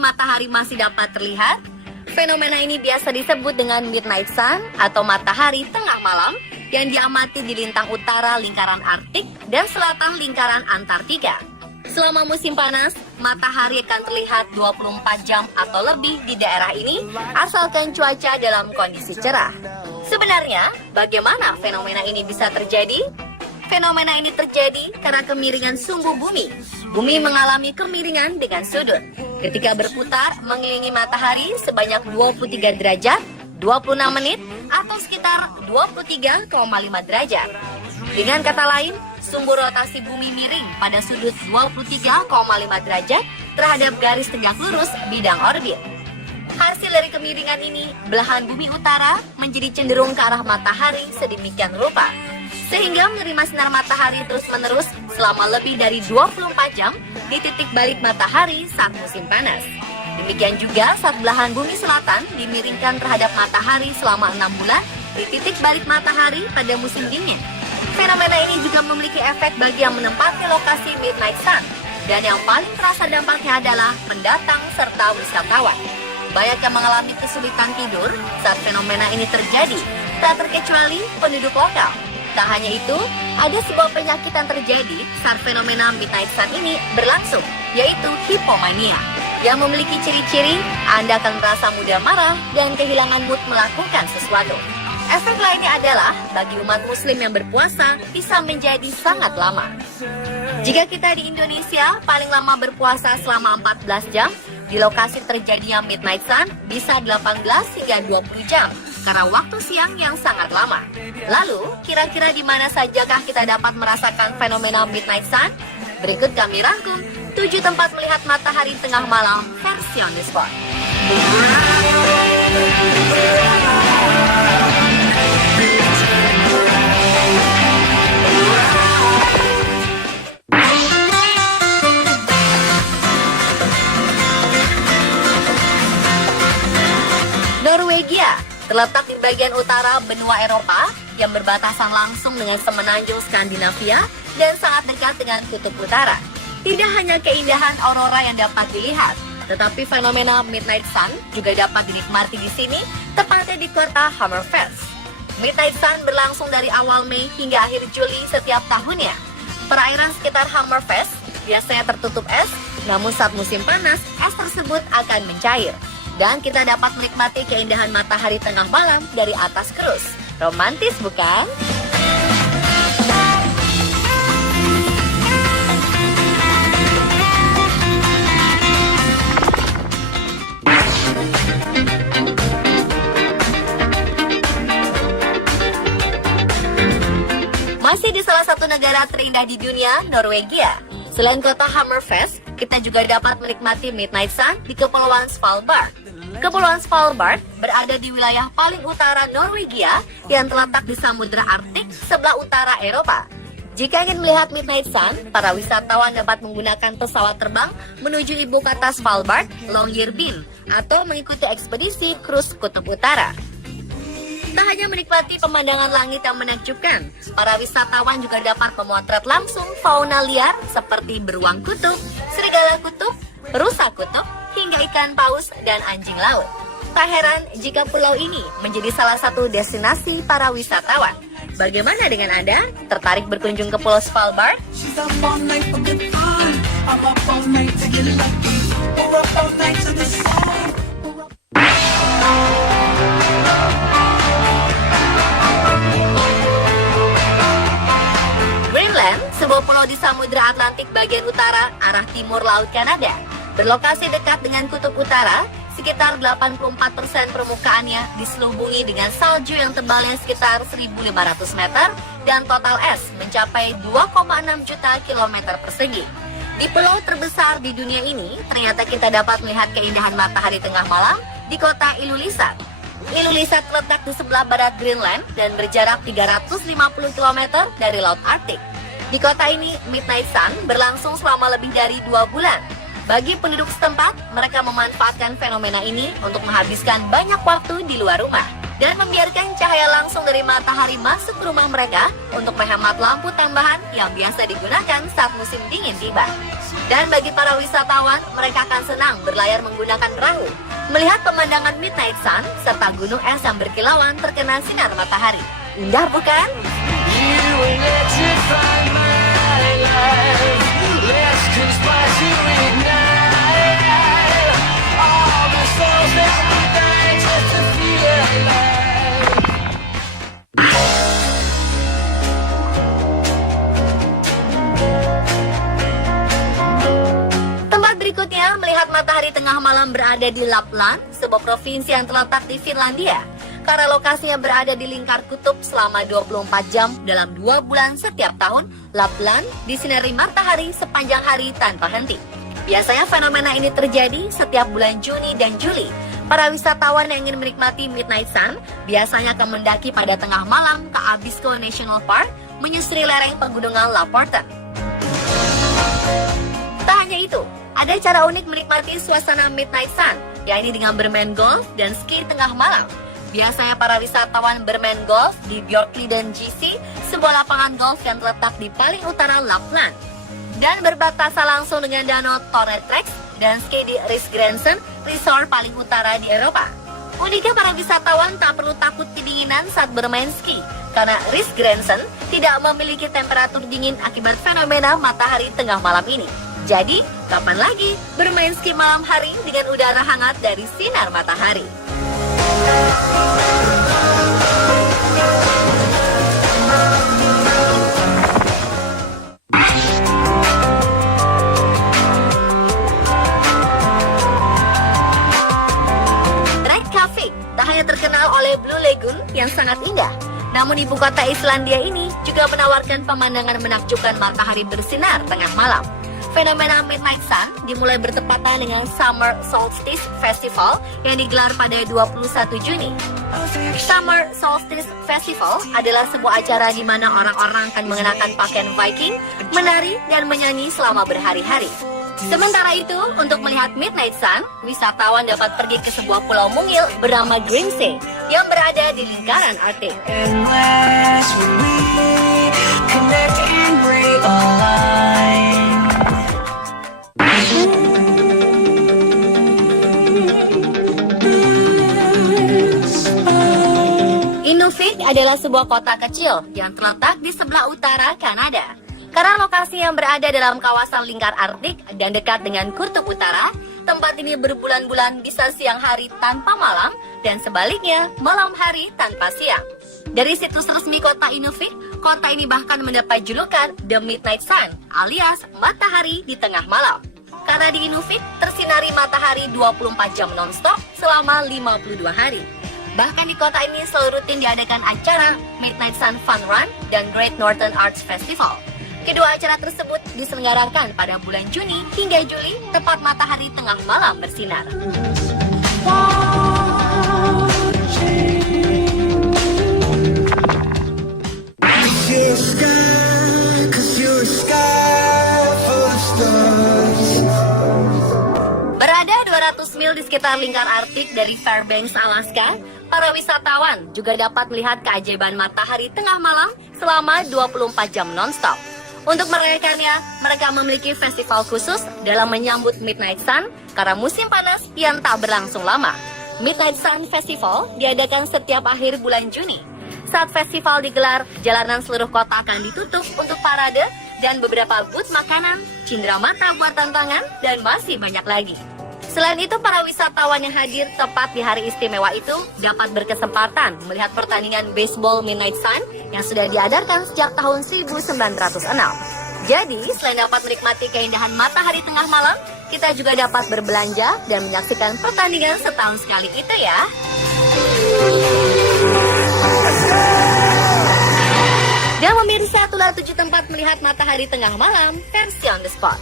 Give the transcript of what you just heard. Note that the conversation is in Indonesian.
matahari masih dapat terlihat. Fenomena ini biasa disebut dengan midnight sun atau matahari tengah malam yang diamati di lintang utara lingkaran Arktik dan selatan lingkaran Antartika. Selama musim panas, matahari akan terlihat 24 jam atau lebih di daerah ini asalkan cuaca dalam kondisi cerah. Sebenarnya, bagaimana fenomena ini bisa terjadi? Fenomena ini terjadi karena kemiringan sumbu bumi. Bumi mengalami kemiringan dengan sudut. Ketika berputar mengelilingi matahari sebanyak 23 derajat, 26 menit, atau sekitar 23,5 derajat. Dengan kata lain, sumbu rotasi bumi miring pada sudut 23,5 derajat terhadap garis tegak lurus bidang orbit. Hasil dari kemiringan ini, belahan bumi utara menjadi cenderung ke arah matahari sedemikian rupa, sehingga menerima sinar matahari terus-menerus selama lebih dari 24 jam di titik balik matahari saat musim panas. Demikian juga saat belahan bumi selatan dimiringkan terhadap matahari selama 6 bulan di titik balik matahari pada musim dingin. Fenomena ini juga memiliki efek bagi yang menempati lokasi midnight sun, dan yang paling terasa dampaknya adalah pendatang serta wisatawan. Banyak yang mengalami kesulitan tidur saat fenomena ini terjadi, tak terkecuali penduduk lokal. Tak hanya itu, ada sebuah penyakit yang terjadi saat fenomena midnight sun ini berlangsung, yaitu hipomania, yang memiliki ciri-ciri Anda akan merasa mudah marah dan kehilangan mood melakukan sesuatu. Efek lainnya adalah bagi umat muslim yang berpuasa bisa menjadi sangat lama. Jika kita di Indonesia paling lama berpuasa selama 14 jam, di lokasi terjadinya midnight sun bisa 18 hingga 20 jam karena waktu siang yang sangat lama. Lalu, kira-kira di mana sajakah kita dapat merasakan fenomena midnight sun? Berikut kami rangkum 7 tempat melihat matahari tengah malam versi on the spot. Norwegia terletak di bagian utara benua Eropa yang berbatasan langsung dengan semenanjung Skandinavia dan sangat dekat dengan kutub utara. Tidak hanya keindahan aurora yang dapat dilihat, tetapi fenomena midnight sun juga dapat dinikmati di sini, tepatnya di kota Hammerfest. Midnight sun berlangsung dari awal Mei hingga akhir Juli setiap tahunnya. Perairan sekitar Hammerfest biasanya tertutup es, namun saat musim panas, es tersebut akan mencair. Dan kita dapat menikmati keindahan matahari tengah malam dari atas krus. Romantis bukan? Masih di salah satu negara terindah di dunia, Norwegia. Selain kota Hammerfest, kita juga dapat menikmati midnight sun di Kepulauan Svalbard. Kepulauan Svalbard berada di wilayah paling utara Norwegia yang terletak di Samudra Arktik sebelah utara Eropa. Jika ingin melihat midnight sun, para wisatawan dapat menggunakan pesawat terbang menuju ibu kota Svalbard, Longyearbyen, atau mengikuti ekspedisi krus kutub utara. Tak hanya menikmati pemandangan langit yang menakjubkan, para wisatawan juga dapat memotret langsung fauna liar seperti beruang kutub, serigala kutub, rusa kutub, hingga ikan paus dan anjing laut. Tak heran jika pulau ini menjadi salah satu destinasi para wisatawan. Bagaimana dengan Anda? Tertarik berkunjung ke Pulau Svalbard? Greenland, sebuah pulau di Samudra Atlantik bagian utara, arah timur Laut Kanada. Berlokasi dekat dengan kutub utara, sekitar 84% permukaannya diselubungi dengan salju yang tebalnya sekitar 1.500 meter dan total es mencapai 2,6 juta kilometer persegi. Di pulau terbesar di dunia ini, ternyata kita dapat melihat keindahan matahari tengah malam di kota Ilulissat. Ilulissat terletak di sebelah barat Greenland dan berjarak 350 km dari Laut Arktik. Di kota ini, midnight sun berlangsung selama lebih dari 2 bulan. Bagi penduduk setempat, mereka memanfaatkan fenomena ini untuk menghabiskan banyak waktu di luar rumah. dan membiarkan cahaya langsung dari matahari masuk ke rumah mereka untuk menghemat lampu tambahan yang biasa digunakan saat musim dingin tiba. Dan bagi para wisatawan, mereka akan senang berlayar menggunakan perahu, melihat pemandangan midnight sun serta gunung es yang berkilauan terkena sinar matahari. Indah bukan? Tempat berikutnya melihat matahari tengah malam berada di Lapland, sebuah provinsi yang terletak di Finlandia. Karena lokasinya berada di lingkar kutub selama 24 jam dalam 2 bulan setiap tahun, Lapland disinari matahari sepanjang hari tanpa henti. Biasanya fenomena ini terjadi setiap bulan Juni dan Juli. Para wisatawan yang ingin menikmati midnight sun biasanya akan mendaki pada tengah malam ke Abisko National Park, menyusuri lereng pegunungan Laporten. Tak hanya itu, ada cara unik menikmati suasana midnight sun, yaitu dengan bermain golf dan ski tengah malam. Biasanya para wisatawan bermain golf di Björkliden GC, sebuah lapangan golf yang terletak di paling utara Lapland, dan berbatasan langsung dengan danau Tornetrex dan ski di Risgrensen, resort paling utara di Eropa. Uniknya para wisatawan tak perlu takut kedinginan saat bermain ski, karena Risgrensen tidak memiliki temperatur dingin akibat fenomena matahari tengah malam ini. Jadi, kapan lagi bermain ski malam hari dengan udara hangat dari sinar matahari? Reykjavik tak hanya terkenal oleh Blue Lagoon yang sangat indah, namun ibu kota Islandia ini juga menawarkan pemandangan menakjubkan matahari bersinar tengah malam. Fenomena midnight sun dimulai bertepatan dengan Summer Solstice Festival yang digelar pada 21 Juni. Summer Solstice Festival adalah sebuah acara di mana orang-orang akan mengenakan pakaian Viking, menari dan menyanyi selama berhari-hari. Sementara itu, untuk melihat midnight sun, wisatawan dapat pergi ke sebuah pulau mungil bernama Grimsey yang berada di lingkaran Arktik. Inuvik adalah sebuah kota kecil yang terletak di sebelah utara Kanada. Karena lokasi yang berada dalam kawasan lingkar Arktik dan dekat dengan kutub utara, tempat ini berbulan-bulan bisa siang hari tanpa malam dan sebaliknya malam hari tanpa siang. Dari situs resmi kota Inuvik, kota ini bahkan mendapat julukan The Midnight Sun alias matahari di tengah malam. Karena di Inuvik tersinari matahari 24 jam non-stop selama 52 hari. Bahkan di kota ini selalu rutin diadakan acara Midnight Sun Fun Run dan Great Northern Arts Festival. Kedua acara tersebut diselenggarakan pada bulan Juni hingga Juli, tepat matahari tengah malam bersinar. Berada 200 mil di sekitar lingkar Arktik dari Fairbanks, Alaska, para wisatawan juga dapat melihat keajaiban matahari tengah malam selama 24 jam non-stop. Untuk merayakannya, mereka memiliki festival khusus dalam menyambut Midnight Sun karena musim panas yang tak berlangsung lama. Midnight Sun Festival diadakan setiap akhir bulan Juni. Saat festival digelar, jalanan seluruh kota akan ditutup untuk parade dan beberapa booth makanan, cindera mata buatan tangan, dan masih banyak lagi. Selain itu, para wisatawan yang hadir tepat di hari istimewa itu dapat berkesempatan melihat pertandingan baseball Midnight Sun yang sudah diadakan sejak tahun 1906. Jadi, selain dapat menikmati keindahan matahari tengah malam, kita juga dapat berbelanja dan menyaksikan pertandingan setahun sekali itu ya. Dan pemirsa, itulah 7 tempat melihat matahari tengah malam versi on the spot.